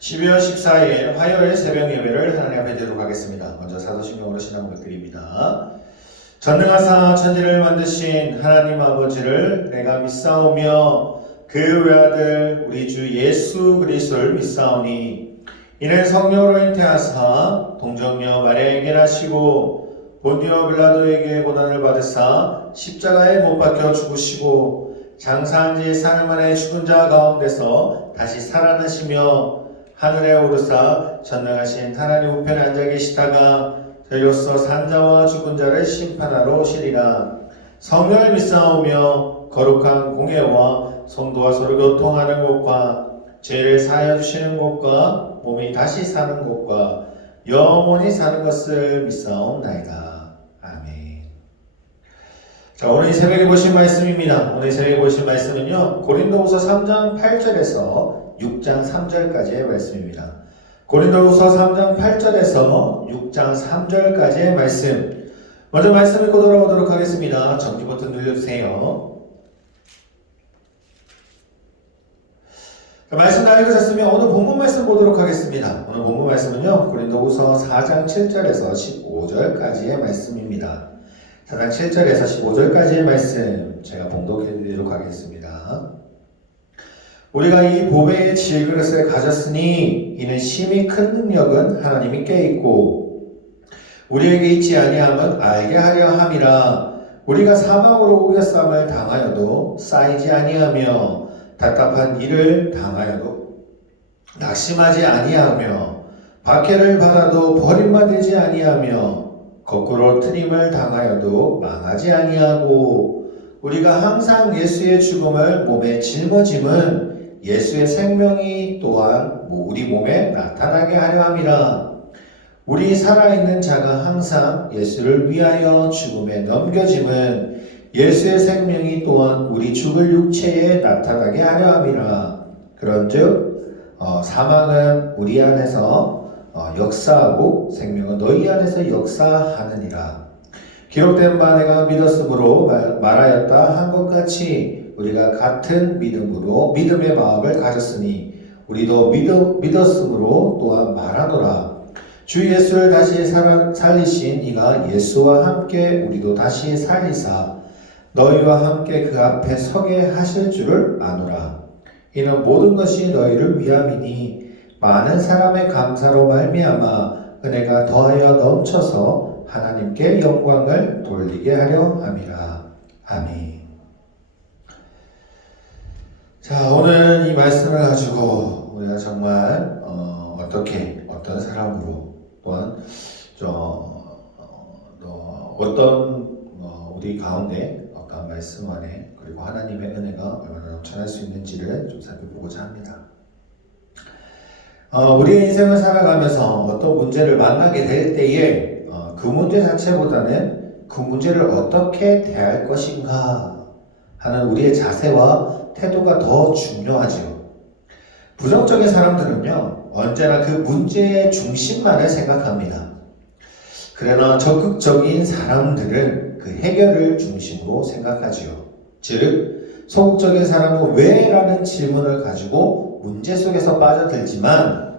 12월 14일 화요일 새벽 예배를 하나님 앞에 드리도록 하겠습니다. 먼저 사도신경으로 신앙 고백드립니다. 전능하사 천지를 만드신 하나님 아버지를 내가 믿사오며 그 외아들 우리 주 예수 그리스도를 믿사오니 이는 성령으로 잉태하사 동정녀 마리아에게 나시고 본디오 빌라도에게 고난을 받으사 십자가에 못 박혀 죽으시고 장사한 지 사흘 만에 죽은 자 가운데서 다시 살아나시며 하늘에 오르사 전능하신 하나님 우편에 앉아 계시다가 저희로서 산자와 죽은 자를 심판하러 오시리라. 성령을 믿사오며 거룩한 공예와 성도와 서로 교통하는 것과 죄를 사하여 주시는 것과 몸이 다시 사는 것과 영원히 사는 것을 믿사옵나이다. 아멘. 자, 오늘 이 새벽에 보신 말씀입니다. 오늘 이 새벽에 보신 말씀은요, 고린도후서 3장 8절에서 6장 3절까지의 말씀입니다. 고린도후서 3장 8절에서 6장 3절까지의 말씀. 먼저 말씀 읽고 돌아오도록 하겠습니다. 전기 버튼 눌러주세요. 자, 말씀 다 읽으셨으면 오늘 본문 말씀 보도록 하겠습니다. 오늘 본문 말씀은요, 고린도후서 4장 7절에서 15절까지의 말씀입니다. 4장 7절에서 15절까지의 말씀 제가 봉독해 드리도록 하겠습니다. 우리가 이 보배의 질그릇을 가졌으니 이는 심히 큰 능력은 하나님이 께있고 우리에게 있지 아니함은 알게 하려 함이라. 우리가 사망으로 우겨쌈을 당하여도 쌓이지 아니하며 답답한 일을 당하여도 낙심하지 아니하며 박해를 받아도 버림받지 아니하며 거꾸로 트림을 당하여도 망하지 아니하고 우리가 항상 예수의 죽음을 몸에 짊어짐은 예수의 생명이 또한 우리 몸에 나타나게 하려 함이라. 우리 살아있는 자가 항상 예수를 위하여 죽음에 넘겨짐은 예수의 생명이 또한 우리 죽을 육체에 나타나게 하려 함이라. 그런즉 사망은 우리 안에서 역사하고 생명은 너희 안에서 역사하느니라. 기록된 바 내가 믿었으므로 말하였다 한 것 같이 우리가 같은 믿음으로 믿음의 마음을 가졌으니 우리도 믿었으므로 또한 말하노라. 주 예수를 다시 살리신 이가 예수와 함께 우리도 다시 살리사 너희와 함께 그 앞에 서게 하실 줄을 아노라. 이는 모든 것이 너희를 위함이니 많은 사람의 감사로 말미암아 은혜가 더하여 넘쳐서 하나님께 영광을 돌리게 하려 함이라. 아멘. 자, 오늘 이 말씀을 가지고 우리가 정말 어떻게 어떤 사람으로 또한 어떤 우리 가운데 어떤 말씀 안에 그리고 하나님의 은혜가 얼마나 넘쳐날 수 있는지를 좀 살펴보고자 합니다. 우리의 인생을 살아가면서 어떤 문제를 만나게 될 때에 그 문제 자체보다는 그 문제를 어떻게 대할 것인가 하는 우리의 자세와 태도가 더 중요하지요. 부정적인 사람들은요, 언제나 그 문제의 중심만을 생각합니다. 그러나 적극적인 사람들은 그 해결을 중심으로 생각하지요. 즉, 소극적인 사람은 왜? 라는 질문을 가지고 문제 속에서 빠져들지만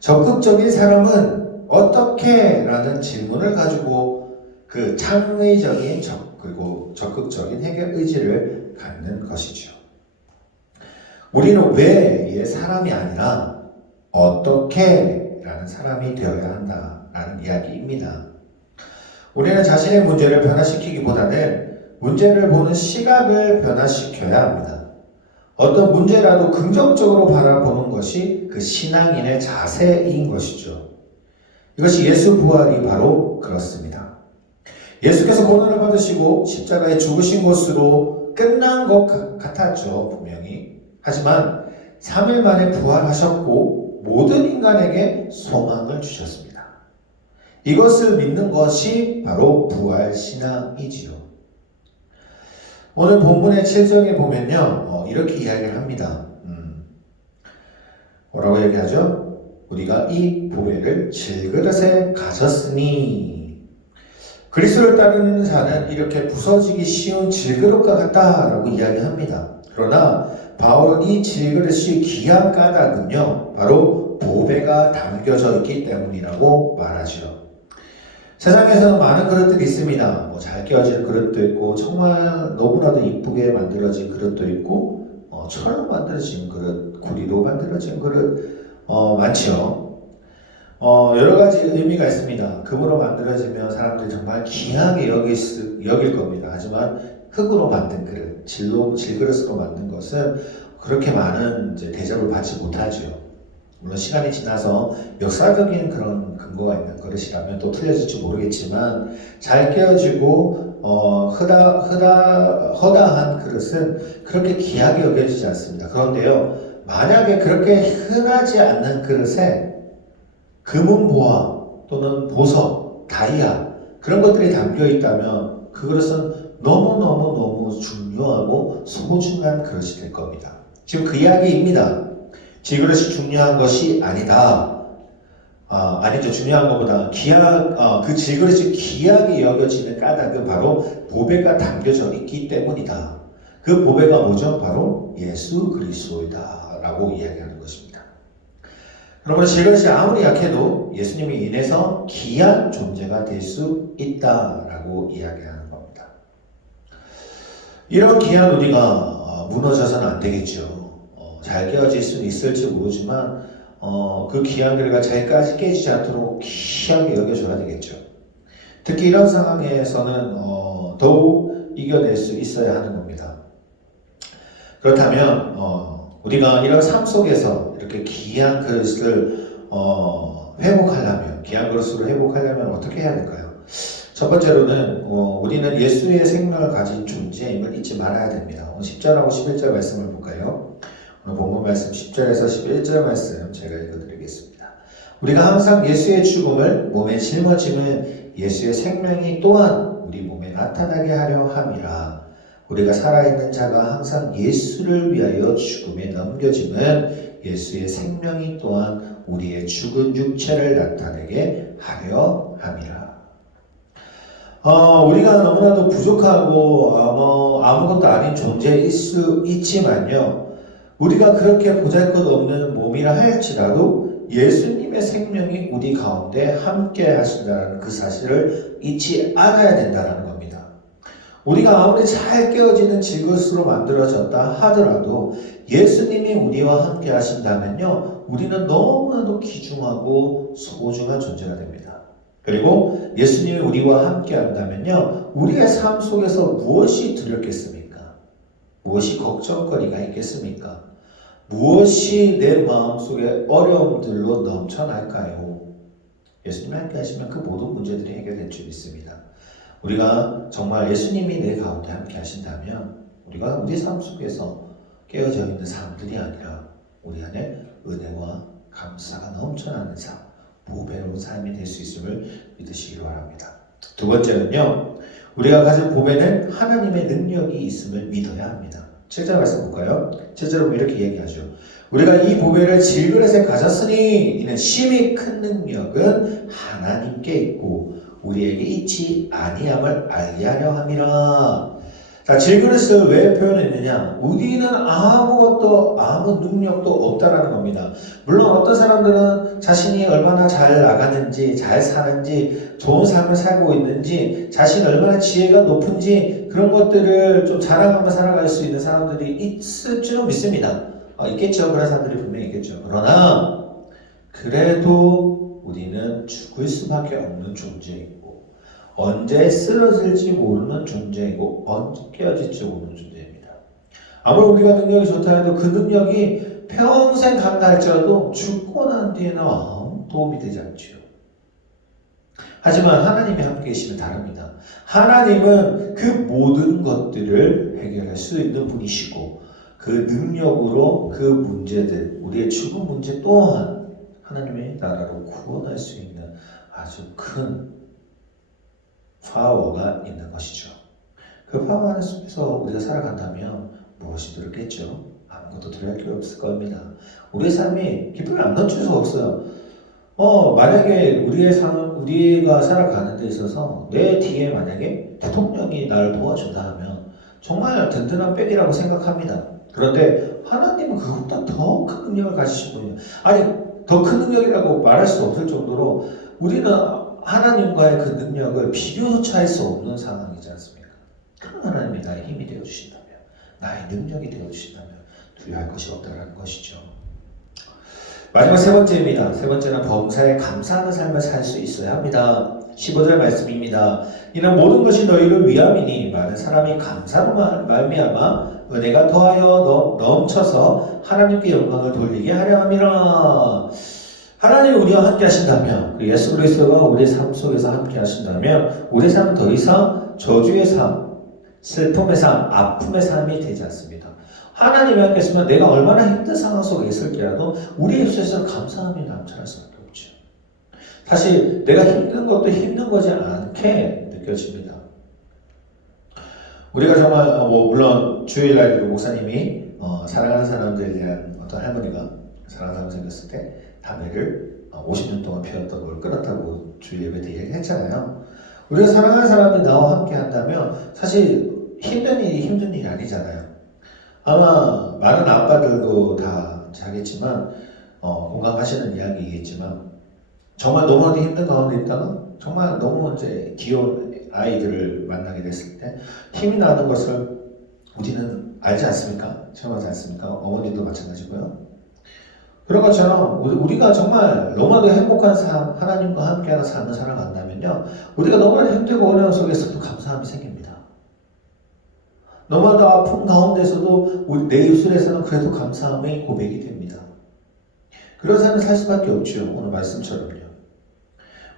적극적인 사람은 어떻게? 라는 질문을 가지고 그 창의적인 그리고 적극적인 해결 의지를 갖는 것이죠. 우리는 왜의 사람이 아니라 어떻게? 라는 사람이 되어야 한다라는 이야기입니다. 우리는 자신의 문제를 변화시키기보다는 문제를 보는 시각을 변화시켜야 합니다. 어떤 문제라도 긍정적으로 바라보는 것이 그 신앙인의 자세인 것이죠. 이것이 예수 부활이 바로 그렇습니다. 예수께서 고난을 받으시고 십자가에 죽으신 것으로 끝난 것 같았죠, 분명히. 하지만 3일 만에 부활하셨고 모든 인간에게 소망을 주셨습니다. 이것을 믿는 것이 바로 부활신앙이지요. 오늘 본문의 7절에 보면요, 이렇게 이야기를 합니다. 뭐라고 얘기하죠? 우리가 이 보배를 질그릇에 가졌으니 그리스도를 따르는 자는 이렇게 부서지기 쉬운 질그릇과 같다라고 이야기합니다. 그러나 바울은 이 질그릇이 귀한 까닭은요, 바로 보배가 담겨져 있기 때문이라고 말하죠. 세상에서는 많은 그릇들이 있습니다. 뭐 잘 깨어진 그릇도 있고, 정말 너무나도 이쁘게 만들어진 그릇도 있고, 철로 만들어진 그릇, 구리로 만들어진 그릇, 많죠. 여러 가지 의미가 있습니다. 금으로 만들어지면 사람들이 정말 귀하게 여길 겁니다. 하지만 흙으로 만든 그릇, 질그릇으로 만든 것은 그렇게 많은 이제 대접을 받지 못하죠. 물론 시간이 지나서 역사적인 그런 근거가 있는 그릇이라면 또 틀려질지 모르겠지만 잘 깨어지고 허다한 그릇은 그렇게 귀하게 여겨지지 않습니다. 그런데요, 만약에 그렇게 흔하지 않는 그릇에 금은보화 또는 보석, 다이아 그런 것들이 담겨 있다면 그 그릇은 너무너무 중요하고 소중한 그릇이 될 겁니다. 지금 그 이야기입니다. 질그릇이 중요한 것이 아니다. 아니죠. 중요한 것보다 그 질그릇이 귀하게 여겨지는 까닭은 바로 보배가 담겨져 있기 때문이다. 그 보배가 뭐죠? 바로 예수 그리스도이다 라고 이야기하는 것입니다. 여러분, 질그릇이 아무리 약해도 예수님이 인해서 귀한 존재가 될 수 있다라고 이야기하는 겁니다. 이런 귀한 우리가 무너져서는 안 되겠죠. 잘 깨어질 수는 있을지 모르지만 그 귀한 그릇가 잘까지 깨지지 않도록 귀하게 여겨줘야 되겠죠. 특히 이런 상황에서는 더욱 이겨낼 수 있어야 하는 겁니다. 그렇다면 우리가 이런 삶 속에서 이렇게 귀한 그릇을 회복하려면, 귀한 그릇으로 회복하려면 어떻게 해야 될까요? 첫 번째로는 우리는 예수의 생명을 가진 존재임을 잊지 말아야 됩니다. 오늘 10절하고 11절 말씀을 볼까요? 오늘 본문 말씀 10절에서 11절 말씀 제가 읽어드리겠습니다. 우리가 항상 예수의 죽음을 몸에 짊어지면 예수의 생명이 또한 우리 몸에 나타나게 하려 함이라. 우리가 살아있는 자가 항상 예수를 위하여 죽음에 넘겨지면 예수의 생명이 또한 우리의 죽은 육체를 나타내게 하려 함이라. 우리가 너무나도 부족하고 아무것도 아닌 존재일 수 있지만요, 우리가 그렇게 보잘것없는 몸이라 할지라도 예수님의 생명이 우리 가운데 함께 하신다는 그 사실을 잊지 않아야 된다는 겁니다. 우리가 아무리 잘 깨어지는 질것으로 만들어졌다 하더라도 예수님이 우리와 함께 하신다면요, 우리는 너무나도 귀중하고 소중한 존재가 됩니다. 그리고 예수님이 우리와 함께 한다면요, 우리의 삶 속에서 무엇이 두렵겠습니까? 무엇이 걱정거리가 있겠습니까? 무엇이 내 마음속에 어려움들로 넘쳐날까요? 예수님이 함께 하시면 그 모든 문제들이 해결될 줄 믿습니다. 우리가 정말 예수님이 내 가운데 함께 하신다면 우리가 우리 삶 속에서 깨어져 있는 삶들이 아니라 우리 안에 은혜와 감사가 넘쳐나는 삶, 보배로운 삶이 될 수 있음을 믿으시기 바랍니다. 두 번째는요, 우리가 가진 보배는 하나님의 능력이 있음을 믿어야 합니다. 7절 말씀 볼까요? 7절에 보면 이렇게 얘기하죠. 우리가 이 보배를 질그릇에 가졌으니 이는 심히 큰 능력은 하나님께 있고 우리에게 있지 아니함을 알게 하려 함이라. 자, 질그릇을 왜 표현했느냐? 우리는 아무것도 아무 능력도 없다라는 겁니다. 물론 어떤 사람들은 자신이 얼마나 잘 나가는지, 잘 사는지, 좋은 삶을 살고 있는지, 자신이 얼마나 지혜가 높은지 그런 것들을 좀 자랑하며 살아갈 수 있는 사람들이 있을 줄은 믿습니다. 있겠죠. 그런 사람들이 분명히 있겠죠. 그러나 그래도 우리는 죽을 수밖에 없는 존재이고 언제 쓰러질지 모르는 존재이고 언제 깨어질지 모르는 존재입니다. 아무리 우리가 능력이 좋다 해도 그 능력이 평생 간다 할지라도 죽고 난 뒤에는 아무 도움이 되지 않죠. 하지만 하나님이 함께 계시면 다릅니다. 하나님은 그 모든 것들을 해결할 수 있는 분이시고 그 능력으로 그 문제들, 우리의 죽은 문제 또한 하나님의 나라로 구원할 수 있는 아주 큰 파워가 있는 것이죠. 그 파워 안에 속에서 우리가 살아간다면 무엇이 두렵겠죠? 아무것도 두려울 게 없을 겁니다. 우리의 삶이 기쁨이 안 넘칠 수가 없어요. 만약에 우리가 살아가는 데 있어서 내 뒤에 만약에 대통령이 나를 도와준다 하면 정말 든든한 백이라고 생각합니다. 그런데 하나님은 그것보다 더 큰 능력을 가지신 분이에요. 아니, 더 큰 능력이라고 말할 수 없을 정도로 우리는 하나님과의 그 능력을 비교조차 할 수 없는 상황이지 않습니까? 그럼 하나님이 나의 힘이 되어주신다면, 나의 능력이 되어주신다면 두려워할 것이 없다라는 것이죠. 마지막 세 번째입니다. 세 번째는 범사에 감사하는 삶을 살 수 있어야 합니다. 15절 말씀입니다. 이는 모든 것이 너희를 위함이니 많은 사람이 감사로 말미암아 은혜가 더하여 넘쳐서 하나님께 영광을 돌리게 하려 함이라. 하나님이 우리와 함께 하신다면, 예수 그리스도가 우리의 삶 속에서 함께 하신다면 우리의 삶은 더 이상 저주의 삶, 슬픔의 삶, 아픔의 삶이 되지 않습니다. 하나님이 함께 했으면 내가 얼마나 힘든 상황 속에 있을지라도 우리의 입술에서 감사함이 넘쳐날 수밖에 없죠. 사실 내가 힘든 것도 힘든 거지 않게 느껴집니다. 우리가 정말 물론 주일날 목사님이 사랑하는 사람들에 대한 어떤 할머니가 사랑하는 사람 생겼을 때 담배를 50년 동안 피웠던 걸 끊었다고 주일 예배 때 얘기했잖아요. 우리가 사랑하는 사람이 나와 함께 한다면 사실 힘든 일이 아니잖아요. 아마 많은 아빠들도 다 하겠지만 공감하시는 이야기이겠지만 정말 너무나도 힘든 가운데 있다가 정말 너무 이제 귀여운 아이들을 만나게 됐을 때 힘이 나는 것을 우리는 알지 않습니까? 체험하지 않습니까? 어머니도 마찬가지고요. 그런 것처럼 우리가 정말 너무나도 행복한 삶, 하나님과 함께하는 삶을 살아간다면요, 우리가 너무나도 힘들고 어려운 속에서도 감사함이 생깁니다. 너무나도 아픈 가운데서도 내 입술에서는 그래도 감사함의 고백이 됩니다. 그런 삶을 살 수밖에 없죠. 오늘 말씀처럼요.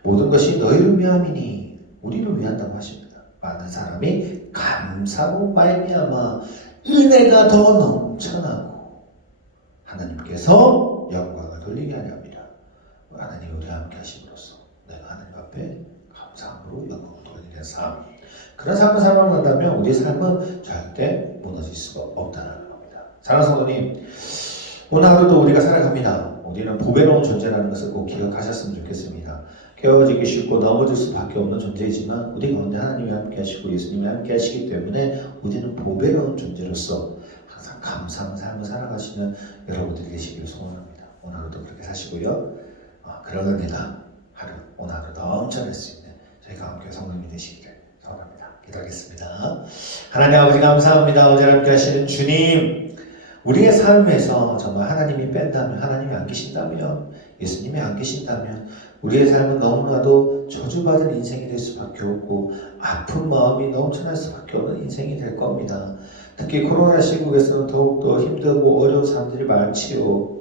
모든 것이 너희를 위함이니 우리를 위한다고 하십니다. 많은 사람이 감사로 말미암아 은혜가 더 넘쳐나고 하나님께서 영광을 돌리게 하려 합니다. 하나님이 우리와 함께 하심으로써 내가 하나님 앞에 감사함으로 영광을 돌리는 삶, 그런 삶을 살아간다면 우리의 삶은 절대 무너질 수가 없다는 겁니다. 사랑하는 성도님, 오늘 하루도 우리가 살아갑니다. 우리는 보배로운 존재라는 것을 꼭 기억하셨으면 좋겠습니다. 깨어지기 쉽고 넘어질 수밖에 없는 존재이지만 우리 가운데 하나님이 함께 하시고 예수님이 함께 하시기 때문에 우리는 보배로운 존재로서 항상 감사한 삶을 살아가시는 여러분들이 되시기를 소원합니다. 오늘 하루도 그렇게 사시고요. 그런 은혜가 오늘 하루 넘쳐날 수 있는 저희가 함께 성도님이 되시기를 소원합니다. 기도하겠습니다. 하나님 아버지 감사합니다. 어제 함께 하시는 주님, 우리의 삶에서 정말 하나님이 뺀다면, 하나님이 안 계신다면, 예수님이 안 계신다면 우리의 삶은 너무나도 저주받은 인생이 될 수밖에 없고 아픈 마음이 넘쳐날 수밖에 없는 인생이 될 겁니다. 특히 코로나 시국에서는 더욱더 힘들고 어려운 사람들이 많지요.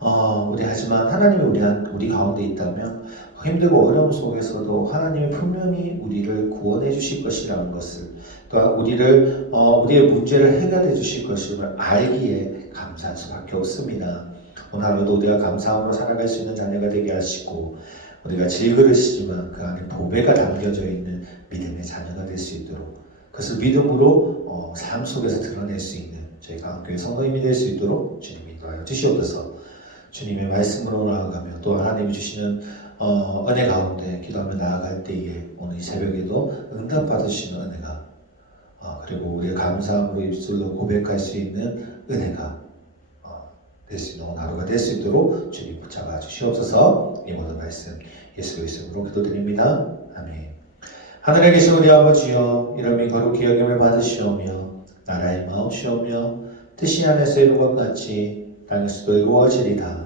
하지만 하나님이 우리 가운데 있다면 힘들고 어려움 속에서도 하나님이 분명히 우리를 구원해 주실 것이라는 것을, 또한 우리의 문제를 해결해 주실 것임을 알기에 감사할 수밖에 없습니다. 오늘 하루도 우리가 감사함으로 살아갈 수 있는 자녀가 되게 하시고 우리가 질그릇이지만 그 안에 보배가 담겨져 있는 믿음의 자녀가 될 수 있도록, 그것을 믿음으로 삶 속에서 드러낼 수 있는 저희가 교회 성도님이 될 수 있도록 주님이 인도하여 주시옵소서. 주님의 말씀으로 나아가며 또 하나님이 주시는 은혜 가운데 기도하며 나아갈 때에 오늘 이 새벽에도 응답받으시는 은혜가, 그리고 우리의 감사함으로 입술로 고백할 수 있는 은혜가 될 수 있는 오늘 하루가 될 수 있도록 주님 붙잡아 주시옵소서. 이 모든 말씀 예수 그리스도로 기도드립니다. 아멘. 하늘에 계신 우리 아버지여, 이름이 거룩히 여김을 받으시오며 나라의 마옵시오며 뜻이 하늘에서 이룬 것 같이 땅에서도 이루어지리다.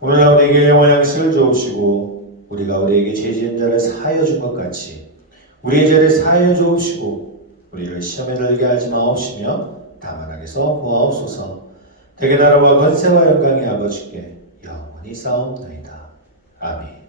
오늘날 우리에게 영원한 양식을 주옵시고 우리가 우리에게 죄 지은 자를 사하여 준 것 같이 우리의 죄를 사하여 주옵시고 우리를 시험에 들게 하지 마옵시며 다만 악에서 구하옵소서. 대개 나라와 권세와 영광이 아버지께 영원히 싸움나이다. 아멘.